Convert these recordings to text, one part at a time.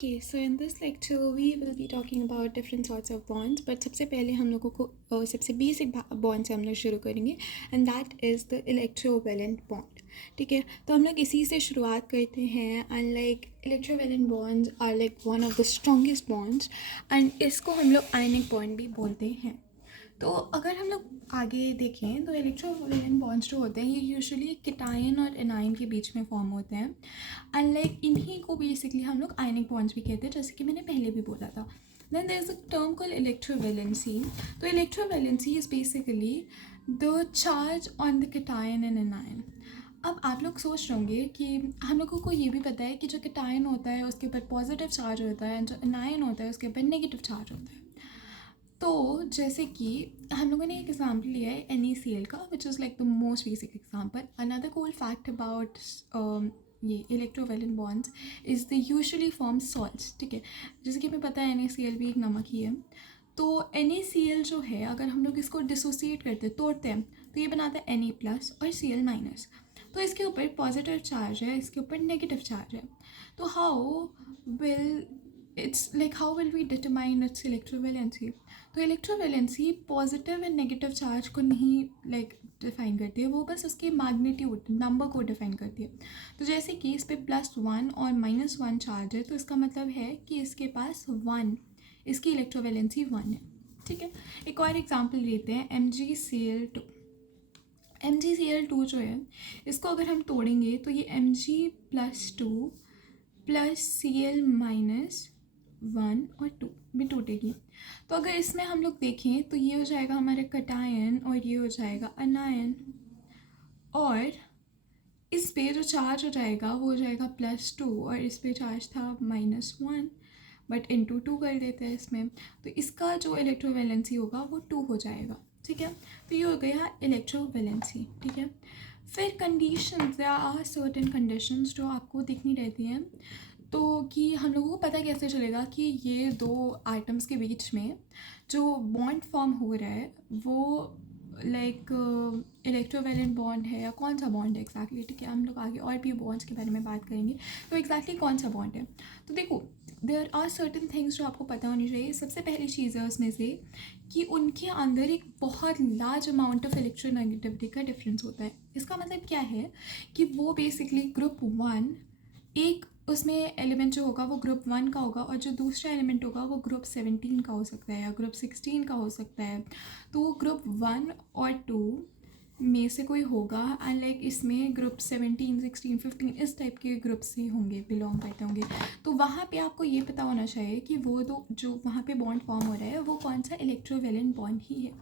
Okay, so in this lecture we will be talking about different sorts of bonds, but सबसे पहले हम लोगों को सबसे बेसिक बॉन्ड से हम लोग शुरू करेंगे and that is the electrovalent bond. ठीक है, तो हम लोग इसी से शुरुआत करते हैं. And like electrovalent bonds are like one of the strongest bonds and इसको हम लोग आयनिक बॉन्ड भी बोलते हैं. तो अगर हम लोग आगे देखें तो इलेक्ट्रोवेलेंट बॉन्ड्स जो होते हैं ये यूजुअली केटायन और एनायन के बीच में फॉर्म होते हैं एंड लाइक इन्हीं को बेसिकली हम लोग आयनिक बॉन्ड्स भी कहते हैं, जैसे कि मैंने पहले भी बोला था. Then there is a term called electrovalency. तो electrovalency is basically the charge on the cation and anion. अब आप लोग सोच रहे होंगे कि हम लोगों को ये भी पता है कि जो केटायन होता है उसके ऊपर पॉजिटिव चार्ज होता है एंड जो एनायन होता है उसके ऊपर नेगेटिव चार्ज होता है. तो जैसे कि हम लोगों ने एक एग्जाम्पल लिया है NaCl का, which is like the most basic example. Another cool fact about ये electrovalent bonds is the usually form salts. ठीक है, जैसे कि हमें पता है NaCl भी एक नमक ही है. तो NaCl जो है अगर हम लोग इसको डिसोसिएट करते हैं, तोड़ते हैं, तो ये बनाता है Na+ और Cl-. तो इसके ऊपर पॉजिटिव चार्ज है, इसके ऊपर नेगेटिव चार्ज है. तो how will we determine its electrovalency. तो electrovalency positive and negative charge को नहीं डिफाइन करती है, वो बस उसके मैग्नीट्यूड नंबर को डिफाइन करती है. तो जैसे कि इस पर +1 और -1 चार्ज है, तो इसका मतलब है कि इसके पास 1, इसकी इलेक्ट्रोवेलेंसी 1 है. ठीक है, एक और एग्जांपल लेते हैं MgCl2. MgCl2 जो है इसको अगर हम तोड़ेंगे तो ये Mg+2 + Cl-1 और 2 भी टूटेगी. तो अगर इसमें हम लोग देखें तो ये हो जाएगा हमारे कटायन और ये हो जाएगा अनायन, और इस पे जो चार्ज हो जाएगा वो हो जाएगा +2 और इस पे चार्ज था -1, बट इंटू 2 कर देते हैं इसमें, तो इसका जो इलेक्ट्रोवेलेंसी होगा वो 2 हो जाएगा. ठीक है, तो ये हो गया इलेक्ट्रोवेलेंसी. ठीक है, फिर conditions, there are certain conditions जो आपको दिखनी रहती हैं. तो कि हम लोगों को पता कैसे चलेगा कि ये दो आइटम्स के बीच में जो बॉन्ड फॉर्म हो रहा है वो लाइक इलेक्ट्रोवेलेंट बॉन्ड है या कौन सा बॉन्ड है एग्जैक्टली. ठीक है, हम लोग आगे और भी बॉन्ड्स के बारे में बात करेंगे. तो एग्जैक्टली कौन सा बॉन्ड है, तो देखो देयर आर सर्टेन थिंग्स जो आपको पता होनी चाहिए. सबसे पहली चीज़ है उसमें से कि उनके अंदर एक बहुत लार्ज अमाउंट ऑफ इलेक्ट्रोनेगेटिविटी का डिफरेंस होता है. इसका मतलब क्या है कि वो बेसिकली ग्रुप 1 एक उसमें एलिमेंट जो होगा वो ग्रुप 1 का होगा और जो दूसरा एलिमेंट होगा वो ग्रुप 17 का हो सकता है या ग्रुप 16 का हो सकता है. तो वो ग्रुप 1 और 2 में से कोई होगा एंड लाइक इसमें ग्रुप 17, 16, 15 इस टाइप के ग्रुप से होंगे, बिलोंग करते होंगे. तो वहाँ पे आपको ये पता होना चाहिए कि वो दो जो वहाँ पे बॉन्ड फॉर्म हो रहा है वो कौन सा इलेक्ट्रोवेलेंट बॉन्ड ही है.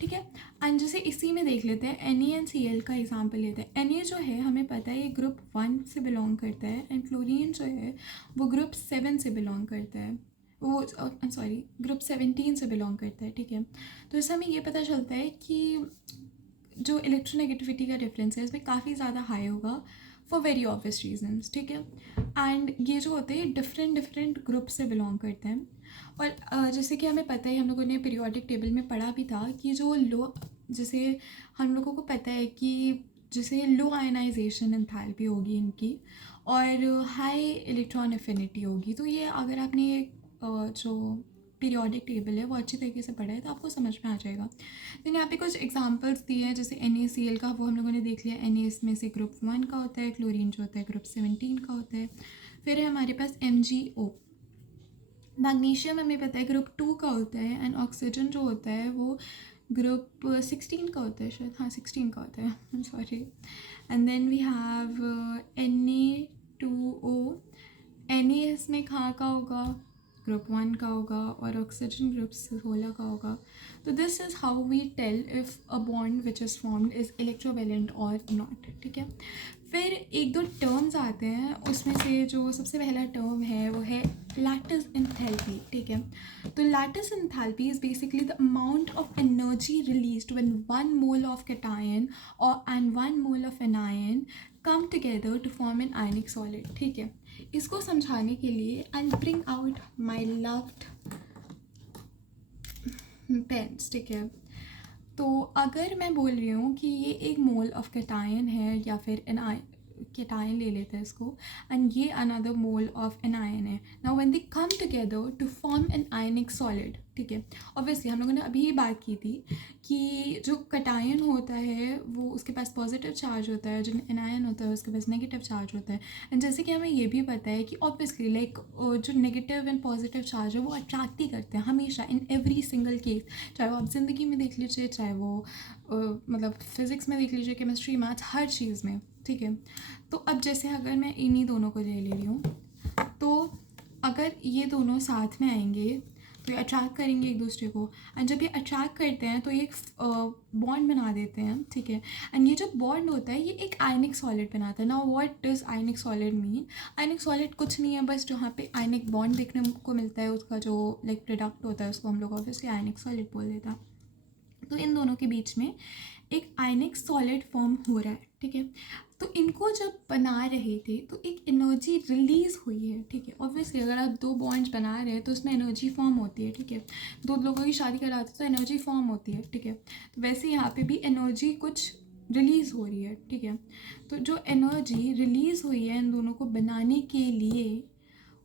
ठीक है, एंड जैसे इसी में देख लेते हैं NaCl का एग्जांपल लेते हैं. Na जो है हमें पता है ये ग्रुप 1 से बिलोंग करता है एंड फ्लोरीन जो है वो ग्रुप 7 से बिलोंग करता है, वो सॉरी ग्रुप 17 से बिलोंग करता है. ठीक है, तो इससे हमें ये पता चलता है कि जो इलेक्ट्रोनेगेटिविटी का डिफरेंस है इसमें काफ़ी ज़्यादा हाई होगा फॉर वेरी ऑब्वियस रीजंस. ठीक है, एंड ये जो होते हैं डिफरेंट ग्रुप से बिलोंग करते हैं. और जैसे कि हमें पता है, हम लोगों ने पीरियोडिक टेबल में पढ़ा भी था कि जो लो, जैसे हम लोगों को पता है कि जैसे लो आयनाइजेशन एंथैल्पी होगी इनकी और हाई इलेक्ट्रॉन एफिनिटी होगी. तो ये अगर आपने जो पीरियोडिक टेबल है वो अच्छी तरीके से पढ़ा है तो आपको समझ में आ जाएगा. देन यहाँ पे कुछ एग्जांपल्स दिए हैं, जैसे NaCl का वो हम लोगों ने देख लिया. Na इसमें से ग्रुप 1 का होता है, क्लोरीन जो होता है ग्रुप 17 का होता है. फिर है हमारे पास MgO. मैग्नीशियम हमें पता है ग्रुप 2 का होता है एंड ऑक्सीजन जो होता है वो ग्रुप 16 का होता है, शायद हाँ 16 का होता है, sorry. And then we have Na2O. Na इसमें कहाँ का होगा, ग्रुप 1 का होगा और ऑक्सीजन ग्रुप 16 का होगा. तो this is how we tell if a bond which is formed is electrovalent और नॉट. ठीक है, फिर एक दो टर्म्स आते हैं, उसमें से जो सबसे पहला टर्म है वो है लैटिस एंथैल्पी. ठीक है, तो lattice enthalpy is basically the amount of energy released when 1 mole of cation और and 1 mole of anion come together to form an ionic solid. ठीक है, इसको समझाने के लिए I bring out my loved pens. ठीक है, तो अगर मैं बोल रही हूँ कि ये 1 मोल ऑफ कैटायन है या फिर कैटायन ले लेते हैं इसको, एंड ये another mole of an ion है. Now when they come together to form an ionic solid, ठीक है. ऑब्वियसली हम लोगों ने अभी ये बात की थी कि जो कैटायन होता है वो उसके पास पॉजिटिव चार्ज होता है, जो एनायन होता है उसके पास नेगेटिव चार्ज होता है. एंड जैसे कि हमें ये भी पता है कि ऑब्वियसली लाइक जो नेगेटिव एंड पॉजिटिव चार्ज है वो अट्रैक्ट ही करते हैं हमेशा, इन एवरी सिंगल केस. चाहे वो आप ज़िंदगी में देख लीजिए, चाहे वो मतलब फिज़िक्स में देख लीजिए, केमिस्ट्री, मैथ्स, हर चीज़ में, ठीक है. तो अब जैसे अगर मैं इन्हीं दोनों को ले रही हूँ, तो अगर ये दोनों साथ में आएंगे तो ये अट्रैक्ट करेंगे एक दूसरे को, एंड जब ये अट्रैक्ट करते हैं तो ये एक बॉन्ड बना देते हैं, ठीक है. एंड ये जो बॉन्ड होता है ये एक आयनिक सॉलिड बनाता है. Now what does ionic solid mean? Ionic solid कुछ नहीं है, बस जहाँ पे आयनिक बॉन्ड देखने को मिलता है उसका जो लाइक प्रोडक्ट होता है उसको हम लोग ऑब्वियसली आयनिक सॉलिड बोल देता है. तो इन दोनों के बीच में एक आयनिक सॉलिड फॉर्म हो रहा है, ठीक है. तो इनको जब बना रहे थे तो एक एनर्जी रिलीज़ हुई है, ठीक है. ऑब्वियसली अगर आप दो बॉन्ड्स बना रहे हैं तो उसमें एनर्जी फॉर्म होती है, ठीक है. दो लोगों की शादी कराते तो एनर्जी फॉर्म होती है, ठीक है. तो वैसे यहाँ पे भी एनर्जी कुछ रिलीज़ हो रही है, ठीक है. तो जो एनर्जी रिलीज़ हुई है इन दोनों को बनाने के लिए,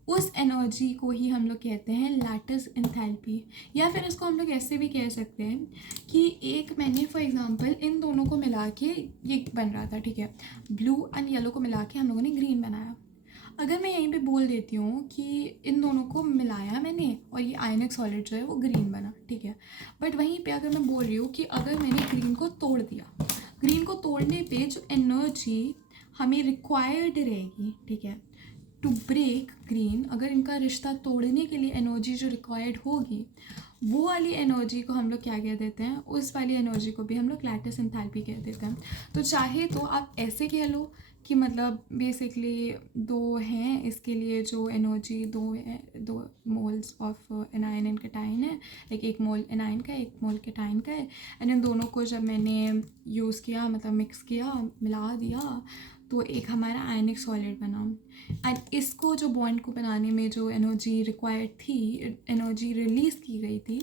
उस एनर्जी को ही हम लोग कहते हैं लैटिस एंथैल्पी. या फिर इसको हम लोग ऐसे भी कह सकते हैं कि एक मैंने फॉर एग्जांपल इन दोनों को मिला के ये बन रहा था, ठीक है. ब्लू एंड येलो को मिला के हम लोगों ने ग्रीन बनाया. अगर मैं यहीं पे बोल देती हूँ कि इन दोनों को मिलाया मैंने और ये आयनिक सॉलिड जो है वो ग्रीन बना, ठीक है. बट वहीं पे अगर मैं बोल रही हूँ कि अगर मैंने ग्रीन को तोड़ दिया, ग्रीन को तोड़ने पे जो एनर्जी हमें रिक्वायर्ड रहेगी, ठीक है, टू ब्रेक ग्रीन, अगर इनका रिश्ता तोड़ने के लिए एनर्जी जो रिक्वायर्ड होगी, वो वाली एनर्जी को हम लोग क्या कह देते हैं, उस वाली एनर्जी को भी हम लोग लैटिस एंथैल्पी कह देते हैं. तो चाहे तो आप ऐसे कह लो कि मतलब बेसिकली दो हैं, इसके लिए जो एनर्जी दो moles of anion and cation है, लाइक एक मोल एनायन का एक मोल कैटायन का है. एंड इन दोनों को जब मैंने यूज़ किया, मतलब मिक्स किया, मिला दिया, तो एक हमारा आयनिक सॉलिड बना. एंड इसको जो बॉन्ड को बनाने में जो एनर्जी रिक्वायर्ड थी, एनर्जी रिलीज़ की गई थी,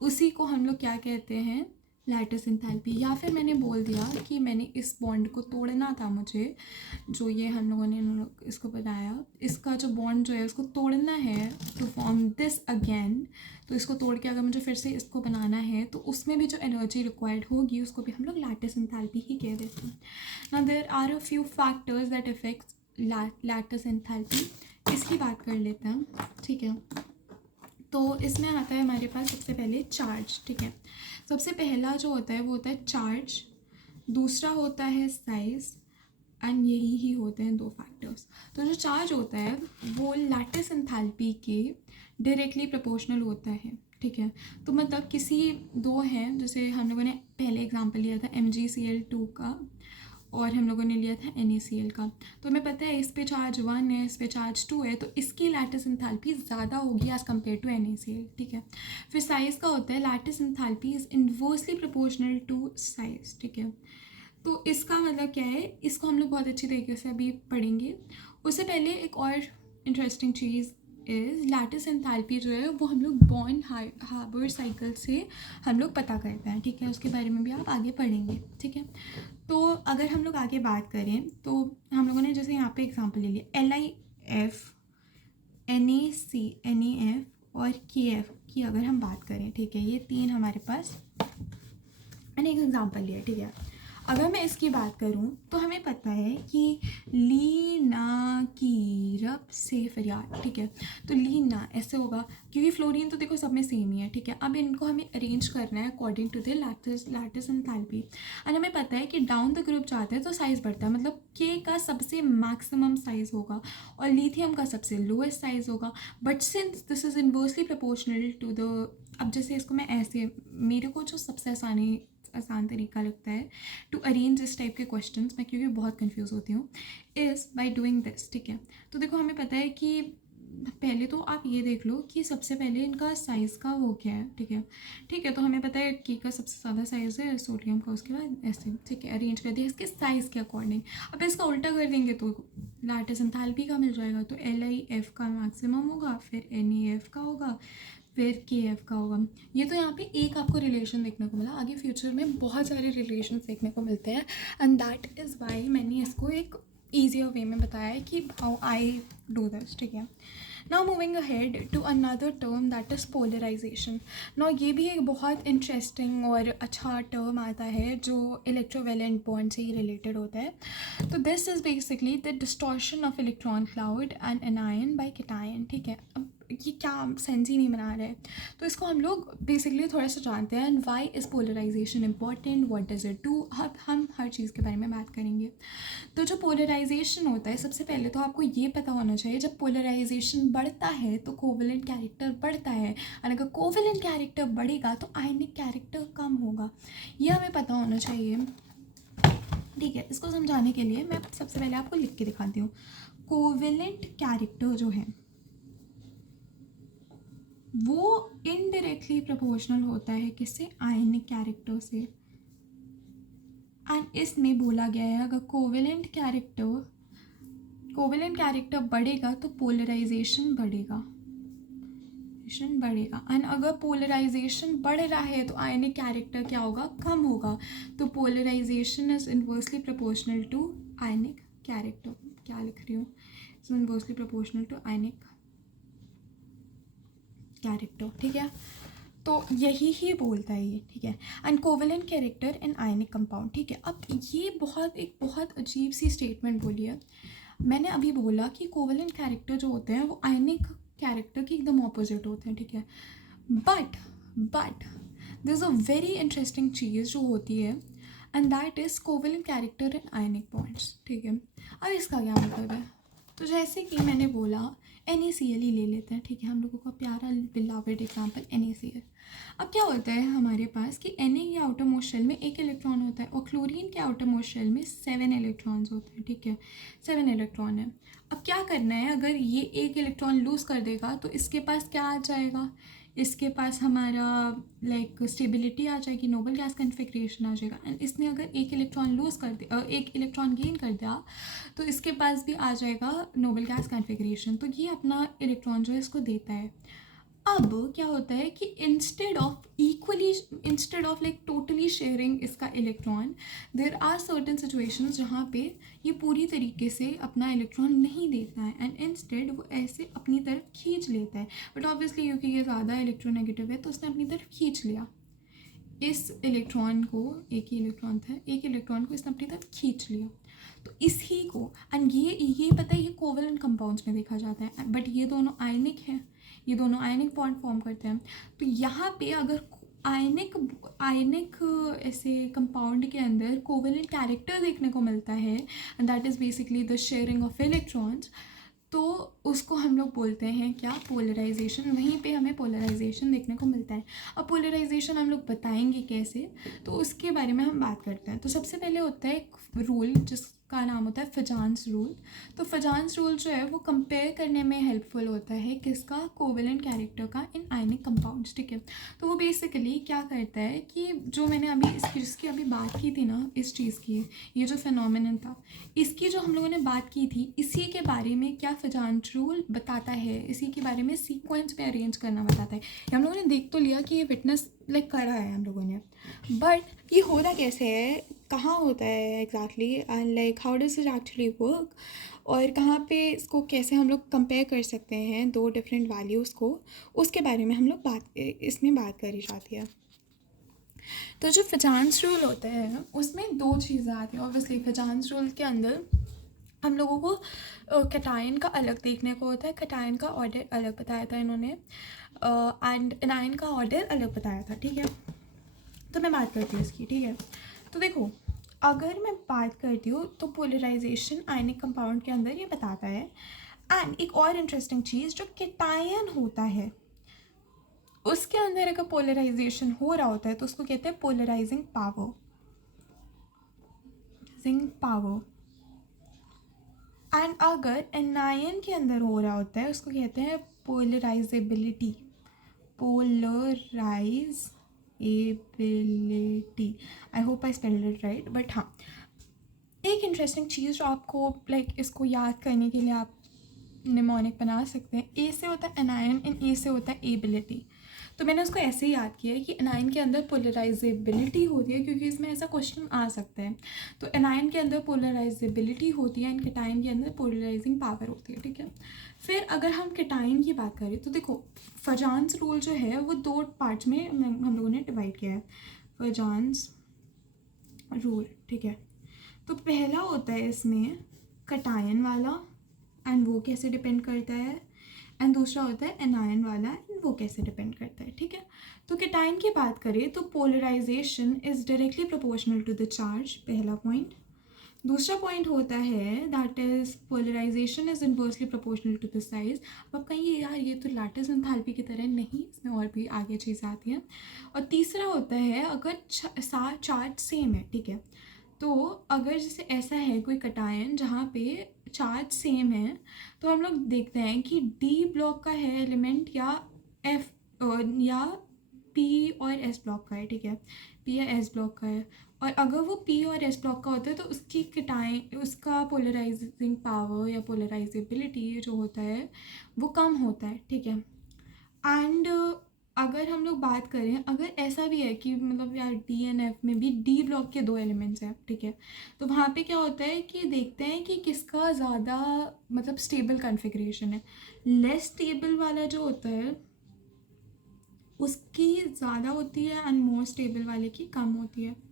उसी को हम लोग क्या कहते हैं, लैटिस एंथैल्पी. या फिर मैंने बोल दिया कि मैंने इस बॉन्ड को तोड़ना था, मुझे जो ये हम लोगों ने इसको बनाया, इसका जो बॉन्ड जो है उसको तोड़ना है टू फॉर्म दिस अगेन. तो इसको तोड़ के अगर मुझे फिर से इसको बनाना है तो उसमें भी जो एनर्जी रिक्वायर्ड होगी उसको भी हम लोग लैटिस एंथैल्पी ही कह देते हैं. Now there are a few factors that effects lattice enthalpy. इसकी बात कर लेते हैं, ठीक है. तो इसमें आता है हमारे पास सबसे पहले चार्ज, ठीक है. सबसे पहला जो होता है वो होता है चार्ज, दूसरा होता है साइज, एंड यही ही होते हैं दो फैक्टर्स. तो जो चार्ज होता है वो लैटिस एंथैल्पी के डायरेक्टली प्रोपोर्शनल होता है, ठीक है. तो मतलब किसी दो हैं, जैसे हम लोगों ने पहले एग्जांपल लिया था MgCl2 का और हम लोगों ने लिया था NaCl का. तो हमें पता है इस पे चार्ज 1 है, इस पे चार्ज 2 है, तो इसकी लैटिस एंथैल्पी ज़्यादा होगी एज़ कम्पेयर टू NaCl, ठीक है. फिर साइज़ का होता है lattice enthalpy is inversely proportional to size, ठीक है. तो इसका मतलब क्या है, इसको हम लोग बहुत अच्छी तरीके से अभी पढ़ेंगे. उससे पहले एक और interesting cheese is lattice enthalpy जो है वो हम लोग बॉर्न हार्बर साइकिल से हम लोग पता करते हैं, ठीक है. उसके बारे में भी आप आगे पढ़ेंगे, ठीक है. तो अगर हम लोग आगे बात करें तो हम लोगों ने जैसे यहाँ पे एग्जांपल ले लिया LiF, NaF और KF की अगर हम बात करें, ठीक है, ये तीन हमारे पास मैंने एक एग्जांपल लिया, ठीक है. अगर मैं इसकी बात करूं तो हमें पता है कि लीना की रब से फरियाद, ठीक है. तो लीना ऐसे होगा क्योंकि फ्लोरीन तो देखो सब में सेम ही है, ठीक है. अब इनको हमें अरेंज करना है according to the lattice enthalpy. And हमें पता है कि डाउन द ग्रुप जाते हैं तो साइज़ बढ़ता है, मतलब के का सबसे मैक्सिमम साइज़ होगा और लिथियम का सबसे लोएस्ट साइज़ होगा. But since this is inversely proportional to the, अब जैसे इसको मैं ऐसे, मेरे को जो सबसे आसान तरीका लगता है टू अरेंज इस टाइप के क्वेश्चंस, मैं क्योंकि बहुत कंफ्यूज होती हूँ, इज़ बाय डूइंग दिस, ठीक है. तो देखो हमें पता है कि पहले तो आप ये देख लो कि सबसे पहले इनका साइज़ का वो क्या है, ठीक है. ठीक है, तो हमें पता है के का सबसे ज़्यादा साइज़ है, सोडियम का उसके बाद ऐसे, ठीक है, अरेंज कर दिया इसके साइज़ के अकॉर्डिंग. अब इसका उल्टा कर देंगे तो लैटिस एंथैल्पी का मिल जाएगा. तो LiF का मैक्सिमम होगा, फिर NaF का होगा, फिर KF का होगा. ये तो यहाँ पे एक आपको रिलेशन देखने को मिला, आगे फ्यूचर में बहुत सारे रिलेशन देखने को मिलते हैं. एंड दैट इज़ वाई मैंने इसको एक ईजियर वे में बताया है कि हाउ आई डू दिस, ठीक है। Now moving ahead to another term that is polarisation. Now ये भी एक बहुत इंटरेस्टिंग और अच्छा टर्म आता है जो इलेक्ट्रोवेलेंट बॉन्ड से ही रिलेटेड होता है। तो this is basically the distortion of electron cloud and anion by cation, ठीक है। अब ये क्या सेंस ही नहीं बना रहा है, तो इसको हम लोग बेसिकली थोड़ा सा जानते हैं। And why is polarisation important, what does it do, अब हम हर चीज़ के बारे में बात करेंगे। तो जो पोलराइजेशन होता है, सबसे पहले तो आपको ये पता होना चाहिए, जब पोलराइजेशन बढ़ता है तो कोवेलेंट कैरेक्टर बढ़ता है, और अगर कोवेलेंट कैरेक्टर बढ़ेगा तो आयनिक कैरेक्टर कम होगा। ये हमें पता होना चाहिए, ठीक है। इसको समझाने के लिए मैं सबसे पहले आपको लिख के दिखाती हूँ। कोवेलेंट कैरेक्टर जो है वो इनडायरेक्टली प्रोपोर्शनल होता है किससे, आयनिक कैरेक्टर से। एंड इसमें बोला गया है अगर कोवेलेंट कैरेक्टर बढ़ेगा तो पोलराइजेशन बढ़ेगा, एंड अगर पोलराइजेशन बढ़ रहा है तो आयनिक कैरेक्टर क्या होगा, कम होगा। तो polarisation is inversely proportional to ionic character. क्या लिख रही हूँ, is inversely proportional to ionic character, ठीक है। तो यही ही बोलता है ये, ठीक है। And covalent character in ionic compound, ठीक है। अब ये एक बहुत अजीब सी स्टेटमेंट बोली है। मैंने अभी बोला कि कोवेलेंट कैरेक्टर जो होते हैं वो आयनिक कैरेक्टर की एकदम ऑपोजिट होते हैं, ठीक है। But this is a very interesting चीज़ जो होती है, and that is covalent character in ionic bonds, ठीक है। अब इसका क्या मतलब है, तो जैसे कि मैंने बोला NaCl ही ले लेते हैं, ठीक है। हम लोगों का प्यारा बिलावेड एग्जाम्पल NaCl। अब क्या होता है हमारे पास कि Na के आउटर मोस्ट शेल में 1 इलेक्ट्रॉन होता है और क्लोरीन के आउटर मोस्ट शेल में 7 इलेक्ट्रॉन्स होते हैं, ठीक है। 7 इलेक्ट्रॉन है। अब क्या करना है, अगर ये 1 इलेक्ट्रॉन लूज़ कर देगा तो इसके पास क्या आ जाएगा, इसके पास हमारा लाइक स्टेबिलिटी आ जाएगी, नोबल गैस कॉन्फिगरेशन आ जाएगा। एंड इसने अगर 1 इलेक्ट्रॉन लूज़ कर दिया, 1 इलेक्ट्रॉन गेन कर दिया, तो इसके पास भी आ जाएगा नोबल गैस कॉन्फिगरेशन। तो ये अपना इलेक्ट्रॉन जो है इसको देता है। अब क्या होता है कि instead of like totally sharing इसका electron, there are certain situations जहाँ पे ये पूरी तरीके से अपना इलेक्ट्रॉन नहीं देता है, एंड इंस्टेड वो ऐसे अपनी तरफ खींच लेता है। बट ऑब्वियसली क्योंकि ये ज़्यादा इलेक्ट्रोनेगेटिव है तो उसने अपनी तरफ खींच लिया इस इलेक्ट्रॉन को, एक ही इलेक्ट्रॉन था, एक इलेक्ट्रॉन को इसने अपनी तरफ खींच लिया। तो इसी को, एंड ये पता है ये कोवेलेंट कंपाउंड्स में देखा जाता है, बट ये दोनों आयनिक हैं, ये दोनों आयनिक बॉन्ड फॉर्म करते हैं। तो यहाँ पे अगर आयनिक ऐसे कंपाउंड के अंदर कोवेलेंट कैरेक्टर देखने को मिलता है, and that is basically the sharing of electrons, तो उसको हम लोग बोलते हैं क्या, पोलराइजेशन। वहीं पे हमें पोलराइजेशन देखने को मिलता है। अब पोलराइजेशन हम लोग बताएंगे कैसे, तो उसके बारे में हम बात करते हैं। तो सबसे पहले होता है एक रूल जिसका नाम होता है फजान्स रूल। तो फजान्स रूल जो है वो कंपेयर करने में हेल्पफुल होता है किसका, कोवेलेंट कैरेक्टर का इन आयनिक कंपाउंड्स, ठीक है। तो वो बेसिकली क्या करता है कि जो मैंने अभी जिसकी अभी बात की थी ना, इस चीज़ की, ये जो फिनोमिनन था, इसकी जो हम लोगों ने बात की थी, इसी के बारे में क्या फजान्स रूल बताता है, इसी के बारे में सीक्वेंस पे अरेंज करना बताता है। हम लोगों ने देख तो लिया कि ये विटनेस लाइक करा है हम लोगों ने, बट ये होता कैसे है, कहाँ होता है exactly, and like how does it actually work, और कहाँ पे इसको कैसे हम लोग कंपेयर कर सकते हैं दो डिफरेंट वैल्यूज़ को, उसके बारे में हम लोग इसमें बात करी जाती है। तो जो फजान्स रूल होता है उसमें दो चीज़ें आती हैं। ऑब्वियसली फजान्स रूल के अंदर हम लोगों को कैटायन का अलग देखने को होता है, कैटायन का ऑर्डर अलग बताया था इन्होंने, एंड एनायन का ऑर्डर अलग बताया था, ठीक है। तो मैं बात करती हूँ इसकी, ठीक है। तो देखो, अगर मैं बात करती हूँ तो पोलराइजेशन आयनिक कंपाउंड के अंदर ये बताता है। एंड एक और इंटरेस्टिंग चीज़, जो कैटायन होता है उसके अंदर अगर पोलराइजेशन हो रहा होता है तो उसको कहते हैं पोलराइजिंग पावर। एंड अगर एनायन के अंदर हो रहा होता है उसको कहते हैं polarisability. I hope I spelled it right, but हाँ, एक इंटरेस्टिंग चीज़ जो आपको लाइक इसको याद करने के लिए आप निमोनिक बना सकते हैं, ए से होता है एनायन, इन ए से होता है एबिलिटी। तो मैंने उसको ऐसे ही याद किया है कि एनायन के अंदर पोलराइजेबिलिटी होती है, क्योंकि इसमें ऐसा क्वेश्चन आ सकता है। तो एनायन के अंदर पोलराइजेबिलिटी होती है एंड कैटायन के अंदर पोलराइजिंग पावर होती है, ठीक है। फिर अगर हम कैटायन की बात करें तो देखो फजान्स रूल जो है वो 2 पार्ट्स में हम लोगों ने डिवाइड किया है, फजान्स रूल, ठीक है। तो पहला होता है इसमें कैटायन वाला एंड वो कैसे डिपेंड करता है, एंड दूसरा होता है एनायन वाला एंड वो कैसे डिपेंड करता है, ठीक है। तो कैटायन की बात करें तो polarisation is directly proportional to the charge, पहला पॉइंट। दूसरा पॉइंट होता है that is polarisation is inversely proportional to the size. अब आप कहिए यार ये तो लैटिस एंथैल्पी की तरह नहीं, इसमें और भी आगे चीज़ें आती हैं। और तीसरा होता है अगर चार्ज सेम है, ठीक है। तो अगर जैसे ऐसा है कोई कैटायन जहाँ पे चार्ज सेम है, तो हम लोग देखते हैं कि डी ब्लॉक का है एलिमेंट या एफ या पी और एस ब्लॉक का है, ठीक है। पी या एस ब्लॉक का है, और अगर वो पी और एस ब्लॉक का होता है तो उसकी कैटायन उसका पोलराइजिंग पावर या पोलराइजेबिलिटी जो होता है वो कम होता है, ठीक है। एंड अगर हम लोग बात करें, अगर ऐसा भी है कि मतलब यार डी एन एफ में भी डी ब्लॉक के 2 एलिमेंट्स हैं, ठीक है। तो वहाँ पे क्या होता है कि देखते हैं कि किसका ज़्यादा मतलब स्टेबल कॉन्फ़िगरेशन है। लेस स्टेबल वाला जो होता है उसकी ज़्यादा होती है एंड मोर स्टेबल वाले की कम होती है।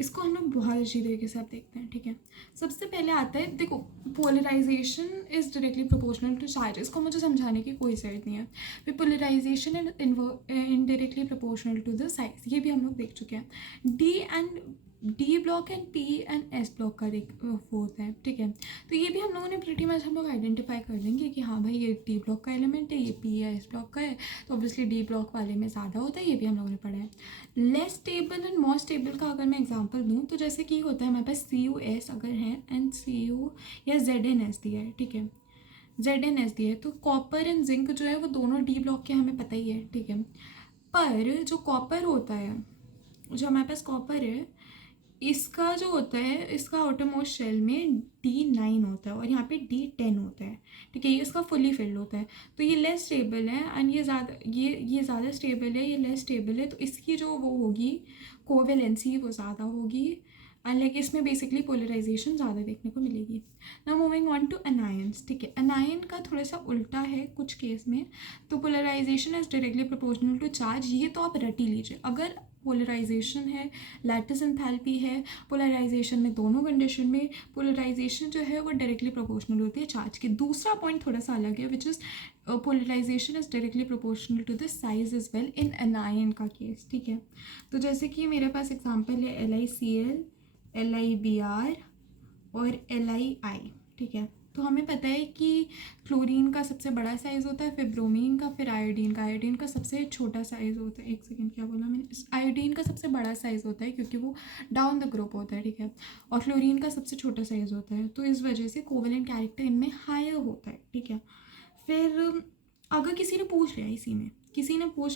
इसको हम लोग बहुत अच्छी तरीके से आप देखते हैं, ठीक है। सबसे पहले आता है देखो polarisation is directly proportional to charge, इसको मुझे समझाने की कोई ज़रूरत नहीं है। फिर polarisation is indirectly proportional to the size, ये भी हम लोग देख चुके हैं। D block and P and S block का वो होता है, ठीक है। तो ये भी हम लोगों ने प्रीटी मच हम लोग आइडेंटिफाई कर लेंगे कि हाँ भाई ये डी ब्लॉक का एलिमेंट है, ये पी या एस ब्लॉक का है, तो ऑब्वियसली डी ब्लॉक वाले में ज़्यादा होता है, ये भी हम लोगों ने पढ़ा है। Less stable and more stable का अगर मैं एग्जांपल दूँ तो जैसे कि होता है हमारे पास सी यू एस अगर है एंड सी यू या जेड एन एस दिया है, ठीक है। जेड एन एस दिया है तो कॉपर एंड जिंक जो है वो दोनों डी ब्लॉक के हमें पता ही है, ठीक है। पर जो कॉपर होता है, जो हमारे पास कॉपर है, इसका जो होता है इसका आउटरमोस्ट शेल में D9 होता है और यहाँ पे D10 होता है, ठीक है। ये इसका फुली फिल्ड होता है, तो ये लेस स्टेबल है एंड ये ज़्यादा स्टेबल है, ये लेस स्टेबल है। तो इसकी जो वो होगी कोवेलेंसी वो ज़्यादा होगी एंड लाइक इसमें बेसिकली पोलराइजेशन ज़्यादा देखने को मिलेगी। Now moving on to anions, ठीक है। एनायन का थोड़ा सा उल्टा है कुछ केस में, तो polarisation is directly proportional to charge, ये तो आप रट ही लीजिए। अगर पोलराइजेशन है, लैटिस एंथैल्पी है, पोलराइजेशन में दोनों कंडीशन में पोलराइजेशन जो है वो डायरेक्टली प्रोपोर्शनल होती है चार्ज की। दूसरा पॉइंट थोड़ा सा अलग है which is polarisation is directly proportional to the size is well in anion का केस, ठीक है। तो जैसे कि मेरे पास एग्जांपल है LiCl, LiBr और LiI, ठीक है। तो हमें पता है कि क्लोरीन का सबसे बड़ा साइज़ होता है, फिर ब्रोमीन का, फिर आयोडीन का सबसे छोटा साइज़ होता है। एक सेकेंड क्या बोला मैंने, आयोडीन का सबसे बड़ा साइज़ होता है क्योंकि वो डाउन द ग्रुप होता है, ठीक है। और क्लोरीन का सबसे छोटा साइज़ होता है, तो इस वजह से कोवेलेंट कैरेक्टर इनमें हायर होता है, ठीक है। फिर अगर किसी ने पूछ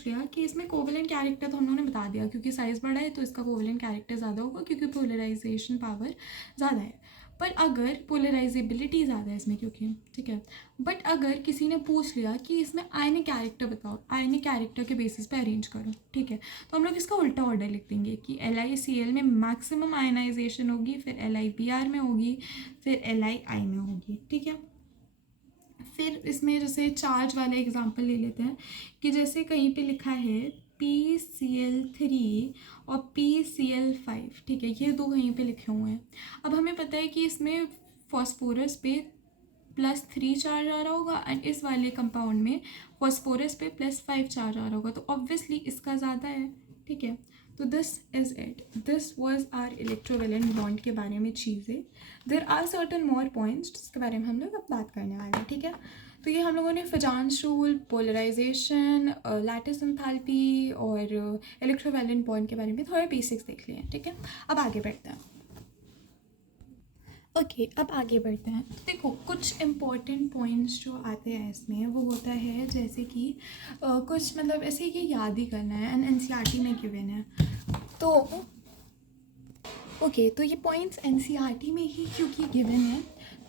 लिया कि इसमें कोवेलेंट कैरेक्टर, तो हम लोगों ने बता दिया क्योंकि साइज़ बड़ा है तो इसका कोवेलेंट कैरेक्टर ज़्यादा होगा क्योंकि पोलराइजेशन पावर ज़्यादा है। पर अगर पोलराइजेबिलिटी ज़्यादा है इसमें क्योंकि, ठीक है। बट अगर किसी ने पूछ लिया कि इसमें आयनिक कैरेक्टर बताओ, आयनिक कैरेक्टर के बेसिस पे अरेंज करो, ठीक है। तो हम लोग इसका उल्टा ऑर्डर लिख देंगे कि LiCl में मैक्सिमम आयनाइजेशन होगी, फिर LiBr में होगी, फिर LiI में होगी, ठीक है। फिर इसमें जैसे चार्ज वाले एग्जांपल ले लेते हैं कि जैसे कहीं पे लिखा है PCl3 और PCl5, ठीक है। ये 2 कहीं पे लिखे हुए हैं। अब हमें पता है कि इसमें फॉस्फोरस पे +3 चार्ज आ रहा होगा एंड इस वाले कंपाउंड में फॉस्फोरस पे +5 चार्ज आ रहा होगा, तो ऑब्वियसली इसका ज़्यादा है, ठीक है। तो this is it, this was are electrovalent bond के बारे में चीज़ें। There are certain more points जिसके बारे में हम लोग अब बात करने वाले हैं, ठीक है। तो ये हम लोगों ने Fajans rule, polarisation, lattice enthalpy और इलेक्ट्रोवैलेंट बॉन्ड के बारे में थोड़े बेसिक्स देख लिए हैं, ठीक है। अब आगे बढ़ते हैं। अब आगे बढ़ते हैं। तो देखो कुछ इम्पॉर्टेंट पॉइंट्स जो आते हैं इसमें वो होता है जैसे कि कुछ मतलब ऐसे ही याद ही करना है एंड NCERT में गिवन है। तो ये पॉइंट्स NCERT में ही क्योंकि गिवन है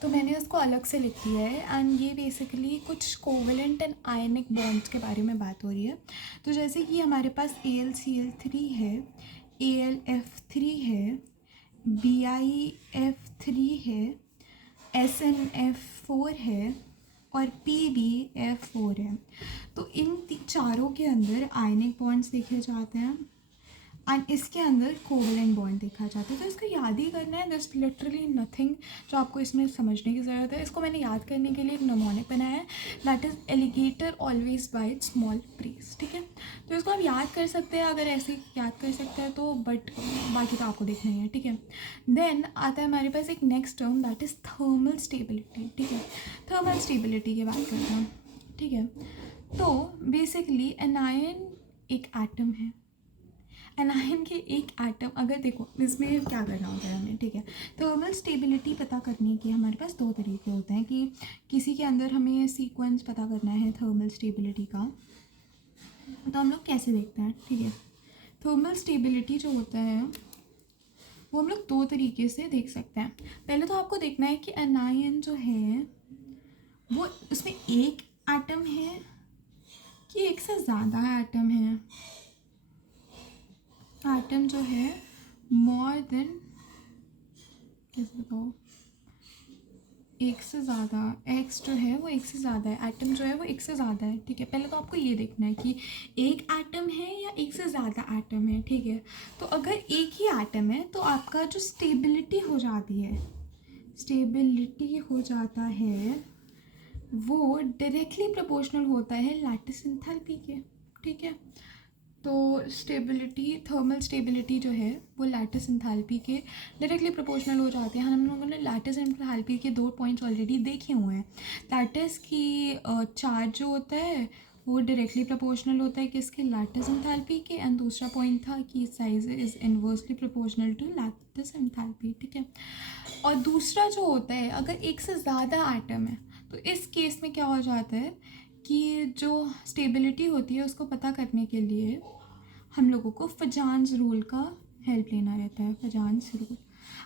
तो मैंने उसको अलग से लिख दिया है एंड ये बेसिकली कुछ कोवेलेंट एंड आयनिक बॉन्ड्स के बारे में बात हो रही है। तो जैसे कि हमारे पास AlCl3 है, AlF3 है, BiF3 है, SnF4 है और PbF4 है। तो इन चारों के अंदर आयनिक बॉन्ड्स देखे जाते हैं एंड इसके अंदर कोवेलेंट बॉन्ड देखा जाता है। तो इसको याद ही करना है, दस लिटरली नथिंग जो आपको इसमें समझने की ज़रूरत है। इसको मैंने याद करने के लिए एक नमोनिक बनाया है, that is alligator always bite small praise. ठीक है, तो इसको आप याद कर सकते हैं, अगर ऐसे याद कर सकते हैं तो, बट बाकी तो आपको देखना ही है। ठीक है, देन आता है हमारे पास एक next term that is thermal stability. ठीक है, थर्मल स्टेबिलिटी की बात करते हैं। ठीक है, तो बेसिकली एनायन एक एटम है। एनायन के एक एटम, अगर देखो इसमें क्या करना होता है हमें, ठीक है, थर्मल स्टेबिलिटी पता करने के हमारे पास दो तरीके होते हैं कि किसी के अंदर हमें सीक्वेंस पता करना है थर्मल स्टेबिलिटी का, तो हम लोग कैसे देखते हैं। ठीक है, थर्मल स्टेबिलिटी जो होता है वो हम लोग दो तरीके से देख सकते हैं। पहले तो आपको देखना है कि एनायन जो है वो उसमें एक एटम है कि एक से ज़्यादा एटम है। एटम जो है मोर देन, कैसे बताओ, एक से ज़्यादा, एक्स जो है वो एक से ज़्यादा है, एटम जो है वो एक से ज़्यादा है। ठीक है, पहले तो आपको ये देखना है कि एक एटम है या एक से ज़्यादा एटम है। ठीक है, तो अगर एक ही एटम है तो आपका जो स्टेबिलिटी हो जाती है, स्टेबिलिटी हो जाता है वो डायरेक्टली प्रोपोर्शनल होता है लैटिस एंथैल्पी के। ठीक है, तो स्टेबिलिटी, थर्मल स्टेबिलिटी जो है वो लैटिस एंथैल्पी के डायरेक्टली प्रोपोर्शनल हो जाते हैं। हम लोगों ने लैटिस एंथैल्पी के दो पॉइंट्स ऑलरेडी देखे हुए हैं। लैटिस की चार्ज जो होता है वो डायरेक्टली प्रोपोर्शनल होता है किसके, लैटिस एंथैल्पी के, एंड दूसरा पॉइंट था कि size is inversely proportional to lattice enthalpy. ठीक है, और दूसरा जो होता है अगर एक से ज़्यादा एटम है तो इस केस में क्या हो जाता है कि जो स्टेबिलिटी होती है उसको पता करने के लिए हम लोगों को फजान्स रूल का हेल्प लेना रहता है, फजान्स रूल।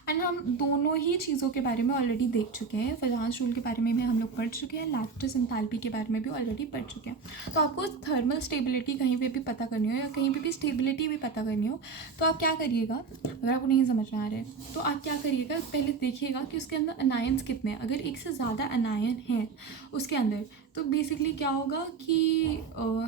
एंड हम दोनों ही चीज़ों के बारे में ऑलरेडी देख चुके हैं, फजान्स रूल के बारे में भी हम लोग पढ़ चुके हैं, लैटिस एंथैल्पी के बारे में भी ऑलरेडी पढ़ चुके हैं। तो आपको थर्मल स्टेबिलिटी कहीं पे भी पता करनी हो या कहीं पे भी स्टेबिलिटी भी पता करनी हो तो आप क्या करिएगा, अगर आपको नहीं समझ में आ रहा है तो आप क्या करिएगा, पहले देखिएगा कि उसके अंदर अनायंस कितने हैं। अगर एक से ज़्यादा अनायन हैं उसके अंदर तो बेसिकली क्या होगा कि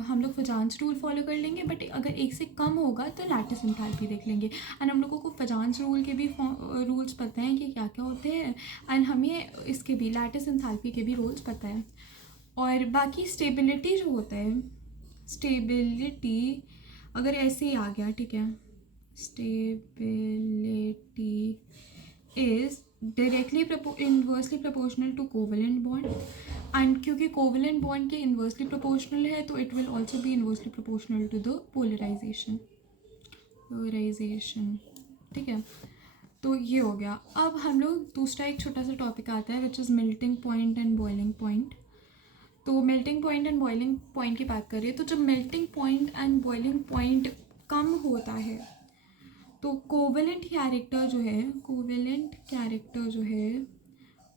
हम लोग फजान्स रूल फॉलो कर लेंगे, बट अगर एक से कम होगा तो लैटिस एंथैल्पी देख लेंगे। एंड हम लोगों को फजान्स रूल के भी रूल्स पता हैं कि क्या क्या होते हैं, एंड हमें इसके भी लैटिस एंथैल्पी के भी रूल्स पता है। और बाकी स्टेबिलिटी जो होता है, स्टेबिलिटी अगर ऐसे ही आ गया, ठीक है, stability is directly inversely proportional to covalent bond, and क्योंकि कोवेलेंट बॉन्ड के इन्वर्सली प्रोपोर्शनल है तो it will also be inversely proportional to the polarisation. ठीक है, तो ये हो गया। अब हम लोग दूसरा एक छोटा सा टॉपिक आता है which is melting point and boiling point. तो melting point and boiling point की बात करें तो जब melting point and boiling point कम होता है तो कोवेलेंट कैरेक्टर जो है, कोवेलेंट कैरेक्टर जो है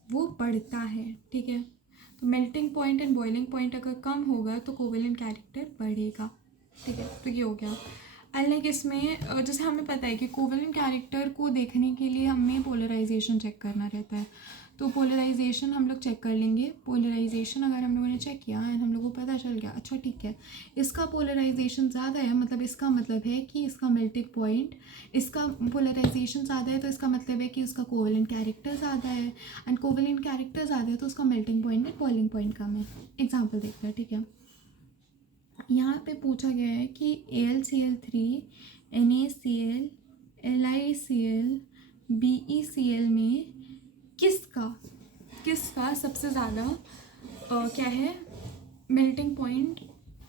वो बढ़ता है। ठीक है, तो melting point and boiling point अगर कम होगा तो कोवेलेंट कैरेक्टर बढ़ेगा। ठीक है, तो ये हो गया। लाइक इसमें जैसे हमें पता है कि कोवेलेंट कैरेक्टर को देखने के लिए हमें पोलराइजेशन चेक करना रहता है, तो पोलराइजेशन हम लोग चेक कर लेंगे। पोलराइजेशन अगर हम लोगों ने चेक किया एंड हम लोगों को पता चल गया, अच्छा ठीक है इसका पोलराइजेशन ज़्यादा है, मतलब इसका मतलब है कि इसका मेल्टिंग पॉइंट, इसका पोलराइजेशन ज़्यादा है तो इसका मतलब है कि उसका कोवेलेंट कैरेक्टर ज़्यादा है, एंड कोवेलेंट कैरेक्टर ज़्यादा है तो उसका melting point and boiling point कम है। एग्जाम्पल देखते हैं। ठीक है, यहाँ पे पूछा गया है कि AlCl3, NaCl, LiCl, BeCl में किसका सबसे ज़्यादा क्या है, मेल्टिंग पॉइंट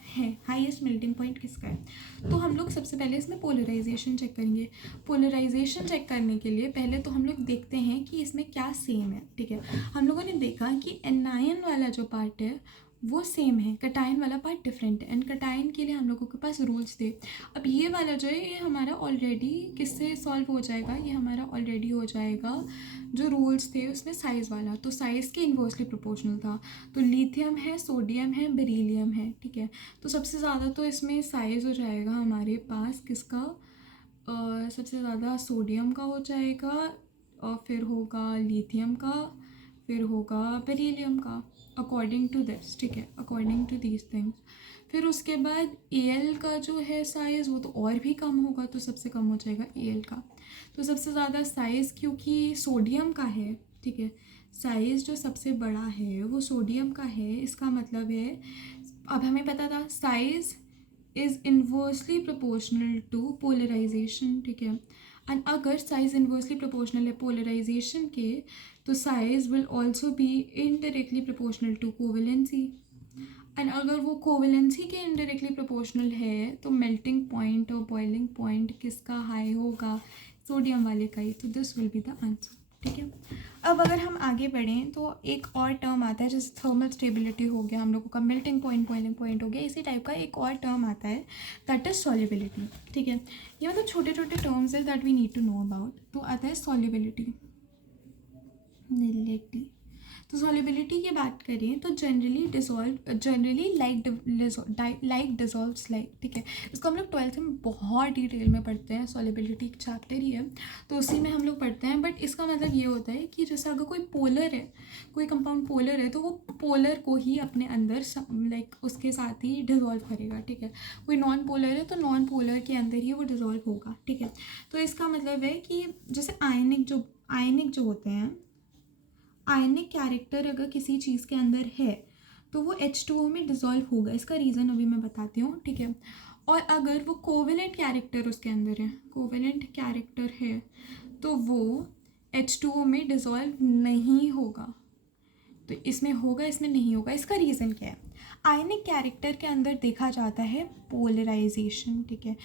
है, हाईएस्ट मेल्टिंग पॉइंट किसका है। तो हम लोग सबसे पहले इसमें पोलराइजेशन चेक करेंगे। पोलराइजेशन चेक करने के लिए पहले तो हम लोग देखते हैं कि इसमें क्या सेम है। ठीक है, हम लोगों ने देखा कि एनायन वाला जो पार्ट है वो सेम है, कटायन वाला पार्ट डिफरेंट है। एंड कटायन के लिए हम लोगों के पास रूल्स थे। अब ये वाला जो है ये हमारा ऑलरेडी किससे सॉल्व हो जाएगा, ये हमारा ऑलरेडी हो जाएगा जो रूल्स थे उसमें साइज़ वाला, तो साइज़ के इन्वर्सली प्रोपोर्शनल था। तो लिथियम है, सोडियम है, बेरिलियम है, ठीक है। तो सबसे ज़्यादा तो इसमें साइज़ हो जाएगा हमारे पास किसका, सबसे ज़्यादा सोडियम का हो जाएगा, और फिर होगा लिथियम का, फिर होगा बेरिलियम का, अकॉर्डिंग टू दिस, ठीक है, अकॉर्डिंग टू दीज थिंग्स। फिर उसके बाद एल का जो है साइज़ वो तो और भी कम होगा, तो सबसे कम हो जाएगा एल का। तो सबसे ज़्यादा साइज़ क्योंकि सोडियम का है, ठीक है, साइज़ जो सबसे बड़ा है वो सोडियम का है। इसका मतलब है, अब हमें पता था size is inversely proportional to polarisation, ठीक है। एंड अगर साइज़ इन्वर्सली प्रोपोर्शनल है पोलराइजेशन के, तो size will also be indirectly proportional to covalency. And अगर वो कोवेलेंसी के इनडायरेक्टली प्रोपोर्शनल है तो मेल्टिंग पॉइंट और बॉइलिंग पॉइंट किसका हाई होगा, सोडियम वाले का ही। तो this will be the answer, ठीक है। अब अगर हम आगे बढ़ें तो एक और टर्म आता है जैसे थर्मल स्टेबिलिटी हो गया हम लोगों का, मेल्टिंग पॉइंट, बॉइलिंग पॉइंट हो गया, इसी टाइप का एक और टर्म आता है दैट इज सॉल्युबिलिटी, ठीक है। ये मतलब छोटे छोटे टर्म्स है that we need to know about. तो आता है सॉल्युबिलिटी। तो सॉल्युबिलिटी की बात करें तो जनरली लाइक डिसॉल्व्स लाइक, ठीक है। इसको हम लोग 12th में बहुत डिटेल में पढ़ते हैं, सॉल्युबिलिटी एक चैप्टर ही है तो उसी में हम लोग पढ़ते हैं। बट इसका मतलब ये होता है कि जैसे अगर कोई पोलर है, कोई कंपाउंड पोलर है, तो वो पोलर को ही अपने अंदर लाइक उसके साथ ही डिसॉल्व करेगा, ठीक है। कोई नॉन पोलर है तो नॉन पोलर के अंदर ही वो डिसॉल्व होगा, ठीक है। तो इसका मतलब है कि जैसे आयनिक जो होते हैं, आयनिक कैरेक्टर अगर किसी चीज़ के अंदर है तो वो H2O में डिज़ोल्व होगा। इसका रीज़न अभी मैं बताती हूँ, ठीक है। और अगर वो कोवेलेंट कैरेक्टर उसके अंदर है, कोवेलेंट कैरेक्टर है, तो वो H2O में डिज़ोल्व नहीं होगा। तो इसमें होगा, इसमें नहीं होगा। इसका रीज़न क्या है, आयनिक कैरेक्टर के अंदर देखा जाता है पोलराइजेशन, ठीक है,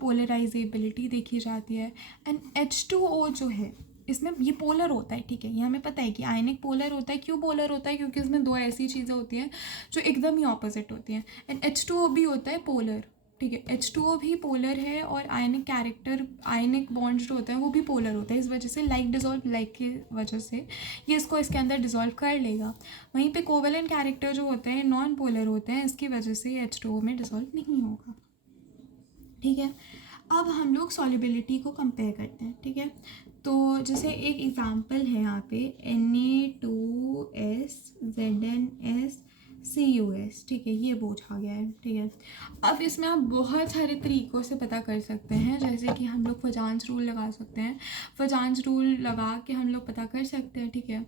पोलराइजेबिलिटी देखी जाती है। एंड H2O जो है इसमें ये पोलर होता है, ठीक है। ये हमें पता है कि आयनिक पोलर होता है। क्यों पोलर होता है, क्योंकि इसमें दो ऐसी चीज़ें होती हैं जो एकदम ही ऑपोजिट होती हैं। एंड H2O भी होता है पोलर, ठीक है। H2O भी पोलर है और आयनिक कैरेक्टर, आयनिक बॉन्ड जो होते हैं वो भी पोलर होता है। इस वजह से लाइक डिजॉल्व लाइक की वजह से ये इसको इसके अंदर डिजॉल्व कर लेगा। वहीं पे कोवेलेंट कैरेक्टर जो होते हैं नॉन पोलर होते हैं, इसकी वजह से H2O में डिजॉल्व नहीं होगा, ठीक है। अब हम लोग सॉल्युबिलिटी को कंपेयर करते हैं, ठीक है। तो जैसे एक एग्जांपल है यहाँ पे Na2S ZnSCuS, ठीक है, ये बोझ आ गया है, ठीक है। अब इसमें आप बहुत सारे तरीक़ों से पता कर सकते हैं, जैसे कि हम लोग फजांस रूल लगा सकते हैं। फजांस रूल लगा के हम लोग पता कर सकते हैं, ठीक है।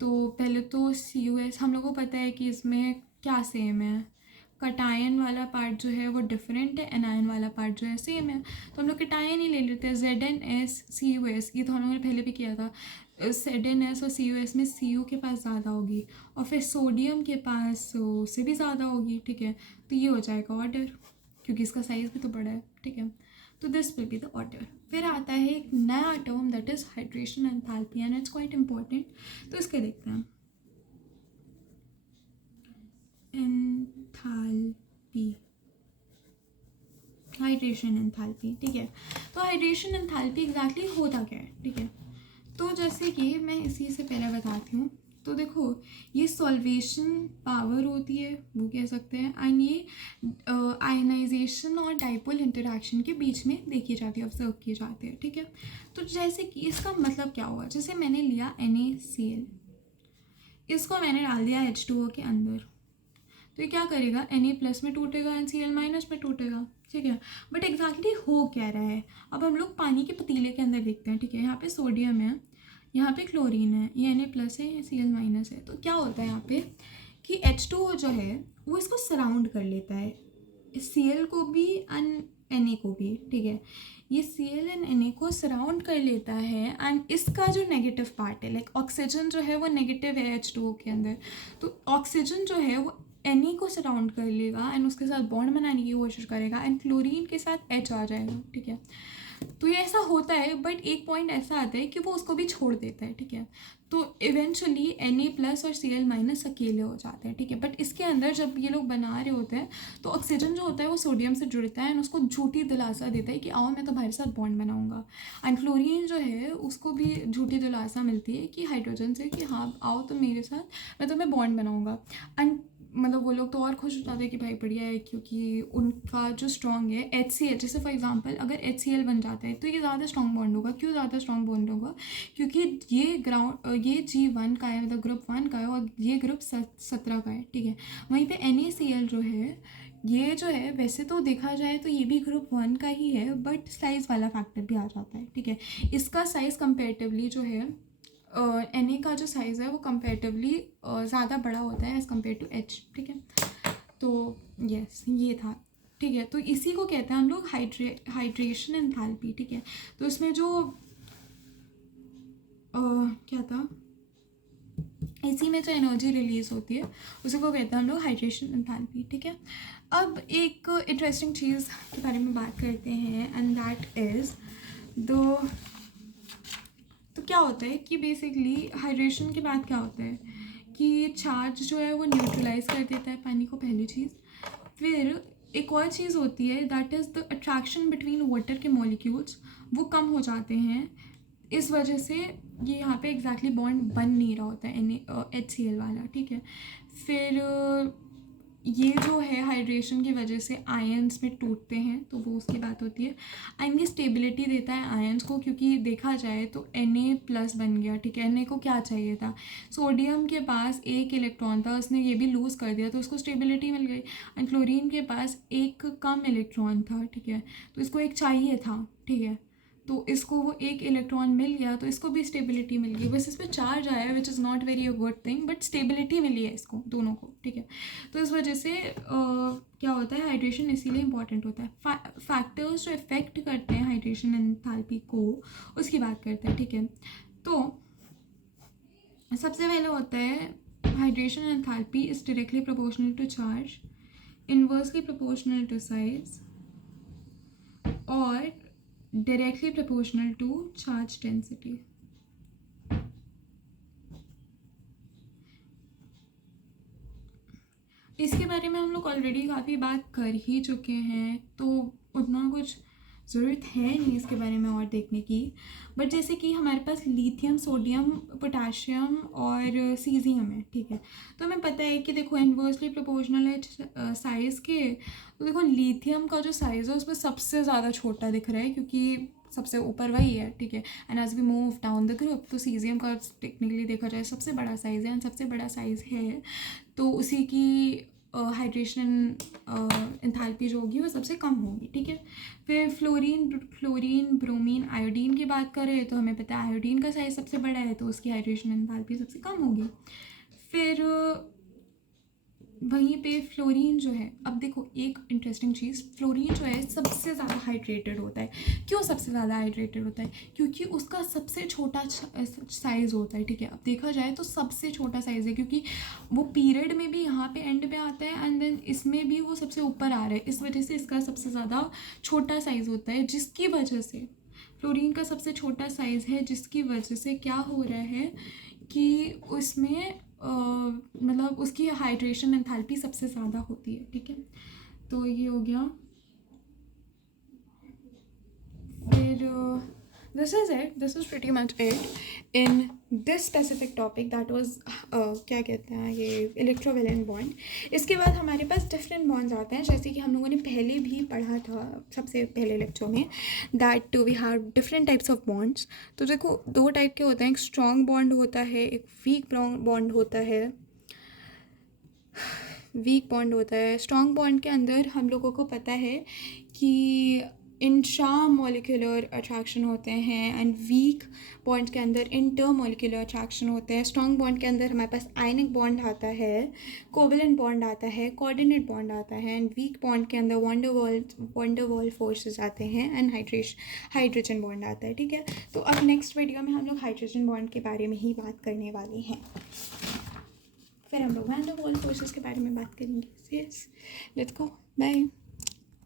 तो पहले तो CuS हम लोग को पता है कि इसमें क्या सेम है, कटायन वाला पार्ट जो है वो डिफरेंट है, एनायन वाला पार्ट जो है सेम है। तो हम लोग कटायन ही ले लेते हैं, ZnSCuS। ये तो हम लोगों ने पहले भी किया था। ZnS और CuS में Cu के पास ज़्यादा होगी और फिर सोडियम के पास उससे भी ज़्यादा होगी, ठीक है। तो ये हो जाएगा ऑर्डर, क्योंकि इसका साइज़ भी तो बड़ा है, ठीक है। तो this will be the order. फिर आता है एक नया term that is hydration enthalpy and it's quite important. तो इसके देखते हैं, एंथैल्पी, हाइड्रेशन एंथैल्पी, ठीक है। तो हाइड्रेशन एंथैल्पी एग्जैक्टली होता क्या है, ठीक है। तो जैसे कि मैं इसी से पहले बताती हूँ। तो देखो ये सॉल्वेशन पावर होती है, वो कह सकते हैं। एंड ये आयनाइजेशन और डाइपोल इंटरेक्शन के बीच में देखी जाती है, ऑब्जर्व की जाती है, ठीक है। तो जैसे कि इसका मतलब क्या हुआ, जैसे मैंने लिया NaCl, इसको मैंने डाल दिया H2O के अंदर, तो ये क्या करेगा, Na+ में टूटेगा, NCl- में टूटेगा, ठीक है। बट एग्जैक्टली हो क्या रहा है, अब हम लोग पानी के पतीले के अंदर देखते हैं, ठीक है। यहाँ पे सोडियम है, यहाँ पे क्लोरीन है, ये Na+ है, ये Cl- है। तो क्या होता है यहाँ पे कि H2O जो है वो इसको सराउंड कर लेता है, Cl को भी एंड Na को भी, ठीक है। ये Cl एंड Na को सराउंड कर लेता है। एंड इसका जो नेगेटिव पार्ट है, लाइक ऑक्सीजन जो है वो नेगेटिव है H2O के अंदर, तो ऑक्सीजन जो है वो Na को सराउंड कर लेगा एंड उसके साथ बॉन्ड बनाने की कोशिश करेगा एंड क्लोरीन के साथ H आ जाएगा, ठीक है। तो ये ऐसा होता है, बट एक पॉइंट ऐसा आता है कि वो उसको भी छोड़ देता है, ठीक है। तो इवेंचुअली Na+ और Cl- अकेले हो जाते हैं, ठीक है। बट इसके अंदर जब ये लोग बना रहे होते हैं तो ऑक्सीजन जो होता है वो सोडियम से जुड़ता है एंड उसको झूठी दिलासा देता है कि आओ मैं तुम्हारे साथ बॉन्ड बनाऊंगा। एंड फ्लोरीन जो है उसको भी झूठी दिलासा मिलती है कि हाइड्रोजन से कि हाँ आओ तुम मेरे साथ, मैं तुम्हें बॉन्ड बनाऊंगा। एंड मतलब वो लोग तो और खुश हो जाते हैं कि भाई बढ़िया है, क्योंकि उनका जो स्ट्रॉन्ग है HCl, जैसे फॉर एग्जांपल अगर HCl बन जाता है तो ये ज़्यादा स्ट्रॉन्ग बॉन्ड होगा। क्यों ज़्यादा स्ट्रॉन्ग बॉन्ड होगा? क्योंकि ये G1 का है, मतलब ग्रुप 1 का है, और ये ग्रुप 17 का है, ठीक है। वहीं पे NaCl जो है, ये जो है वैसे तो देखा जाए तो ये भी ग्रुप 1 का ही है, बट साइज़ वाला फैक्टर भी आ जाता है, ठीक है। इसका साइज़ कंपेरेटिवली जो है Na का जो साइज़ है वो कंपेरेटिवली ज़्यादा बड़ा होता है एज़ कम्पेयर टू H, ठीक है। तो यस ये था, ठीक है। तो इसी को कहते हैं हम लोग हाइड्रेशन एंथैल्पी, ठीक है। तो इसमें जो क्या था, इसी में जो एनर्जी रिलीज होती है उसी को कहते हैं हम लोग हाइड्रेशन एंथैल्पी, ठीक है। अब एक इंटरेस्टिंग चीज़ के बारे में बात करते हैं एंड दैट इज़ द तो क्या होता है कि बेसिकली हाइड्रेशन के बाद क्या होता है कि चार्ज जो है वो न्यूट्रलाइज कर देता है पानी को, पहली चीज़। फिर एक और चीज़ होती है that is the attraction between water के मॉलिक्यूल्स, वो कम हो जाते हैं। इस वजह से ये यहाँ पे एग्जैक्टली बॉन्ड बन नहीं रहा होता है HCl वाला, ठीक है। फिर ये जो है हाइड्रेशन की वजह से आयंस में टूटते हैं, तो वो उसकी बात होती है। एंड ये स्टेबिलिटी देता है आयंस को, क्योंकि देखा जाए तो Na+ बन गया, ठीक है। Na को क्या चाहिए था, सोडियम के पास एक इलेक्ट्रॉन था, उसने ये भी लूज़ कर दिया तो उसको स्टेबिलिटी मिल गई। एंड क्लोरीन के पास एक कम इलेक्ट्रॉन था, ठीक है, तो इसको एक चाहिए था, ठीक है। तो इसको वो एक इलेक्ट्रॉन मिल गया तो इसको भी स्टेबिलिटी मिल गई। बस इसमें चार्ज आया which is not very a good thing, but stability मिली है इसको दोनों को, ठीक है। तो इस वजह से क्या होता है, हाइड्रेशन इसीलिए इंपॉर्टेंट होता है। फैक्टर्स जो इफेक्ट करते हैं हाइड्रेशन एंथैल्पी को, उसकी बात करते हैं, ठीक है। तो सबसे पहले होता है hydration enthalpy is directly proportional to charge, inversely proportional to size, और directly proportional to charge density. इसके बारे में हम लोग ऑलरेडी काफ़ी बात कर ही चुके हैं, तो उतना कुछ ज़रूरत है नहीं इसके बारे में और देखने की। बट जैसे कि हमारे पास लिथियम, सोडियम, पोटाशियम और सीजियम है, ठीक है। तो हमें पता है कि देखो इन्वर्सली प्रोपोर्शनल है साइज़ के। तो देखो लिथियम का जो साइज़ है उसमें सबसे ज़्यादा छोटा दिख रहा है, क्योंकि सबसे ऊपर वही है, ठीक है। And as we move down the group तो सीजियम का टेक्निकली देखा जाए सबसे बड़ा साइज़ है, एंड सबसे बड़ा साइज़ है तो उसी की हाइड्रेशन एंथैल्पी जो होगी वो सबसे कम होगी, ठीक है। फिर फ्लोरीन, ब्रोमीन, आयोडीन की बात करें तो हमें पता है आयोडीन का साइज़ सबसे बड़ा है तो उसकी हाइड्रेशन एंथैल्पी सबसे कम होगी। फिर वहीं पे फ्लोरीन जो है, अब देखो एक इंटरेस्टिंग चीज़, फ्लोरीन जो है सबसे ज़्यादा हाइड्रेटेड होता है। क्यों सबसे ज़्यादा हाइड्रेटेड होता है? क्योंकि उसका सबसे छोटा साइज़ होता है, ठीक है। अब देखा जाए तो सबसे छोटा साइज़ है, क्योंकि वो पीरियड में भी यहाँ पे एंड पे आता है एंड देन इसमें भी वो सबसे ऊपर आ रहा है, इस वजह से इसका सबसे ज़्यादा छोटा साइज़ होता है, जिसकी वजह से फ्लोरीन का सबसे छोटा साइज़ है, जिसकी वजह से क्या हो रहा है कि उसमें मतलब उसकी हाइड्रेशन एंथैल्पी सबसे ज़्यादा होती है, ठीक है। तो ये हो गया। फिर this is it, this is pretty much it in this specific topic that was क्या कहते हैं ये इलेक्ट्रोवैलेंट बॉन्ड। इसके बाद हमारे पास डिफरेंट बॉन्ड्स आते हैं, जैसे कि हम लोगों ने पहले भी पढ़ा था सबसे पहले लेक्चर में, that we have different types of bonds. तो देखो दो टाइप के होते हैं, एक स्ट्रॉन्ग बॉन्ड होता है, एक वीक बॉन्ड होता है। वीक बॉन्ड होता है, स्ट्रॉन्ग बॉन्ड के अंदर हम लोगों को पता है कि इंट्रा मॉलिक्यूलर अट्रैक्शन होते हैं, एंड वीक बॉन्ड के अंदर इंटर मॉलिक्यूलर अट्रैक्शन होते हैं। स्ट्रॉन्ग बॉन्ड के अंदर हमारे पास आयनिक बॉन्ड आता है, कोवलेंट बॉन्ड आता है, कोऑर्डिनेट बॉन्ड आता है, एंड वीक बॉन्ड के अंदर वंडरवॉल फोर्सेस आते हैं, एंड हाइड्रोजन बॉन्ड आता है, ठीक है। तो अब नेक्स्ट वीडियो में हम लोग हाइड्रोजन बॉन्ड के बारे में ही बात करने वाले हैं, फिर हम लोग वैन डर वाल्स फोर्सेस के बारे में बात करेंगे। Yes, let's go, bye.